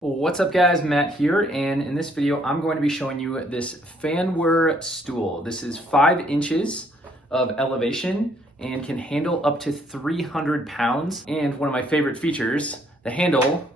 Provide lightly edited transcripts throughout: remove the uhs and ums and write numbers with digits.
What's up guys, Matt here, and in this video I'm going to be showing you this Fanwer stool. This is 5 inches of elevation and can handle up to 300 pounds. And one of my favorite features, the handle,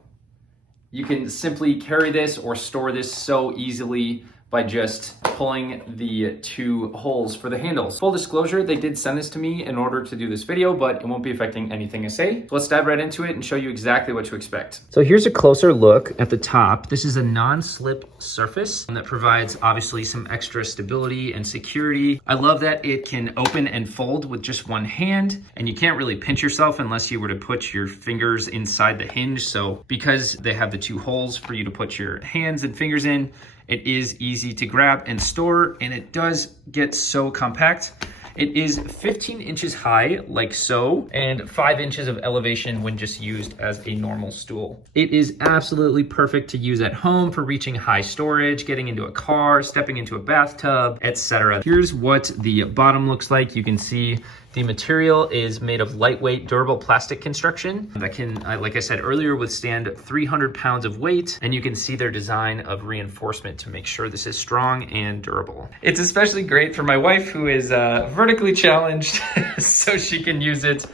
you can simply carry this or store this so easily by just pulling the 2 holes for the handles. Full disclosure, they did send this to me in order to do this video, but it won't be affecting anything I say. So let's dive right into it and show you exactly what to expect. So here's a closer look at the top. This is a non-slip surface that provides obviously some extra stability and security. I love that it can open and fold with just one hand, and you can't really pinch yourself unless you were to put your fingers inside the hinge. So because they have the 2 holes for you to put your hands and fingers in, it is easy to grab and store, and it does get so compact. It is 15 inches high, like so, and 5 inches of elevation when just used as a normal stool. It is absolutely perfect to use at home for reaching high storage, getting into a car, stepping into a bathtub, etc. Here's what the bottom looks like. You can see the material is made of lightweight, durable plastic construction that can, like I said earlier, withstand 300 pounds of weight. And you can see their design of reinforcement to make sure this is strong and durable. It's especially great for my wife, who is vertically challenged, so she can use it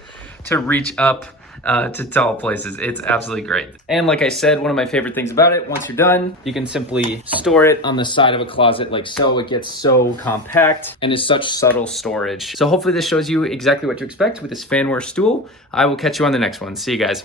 to reach up to tall places. It's absolutely great. And like I said, one of my favorite things about it, once you're done, you can simply store it on the side of a closet like so. It gets so compact and is such subtle storage. So hopefully this shows you exactly what to expect with this Fanwer stool. I will catch you on the next one. See you guys.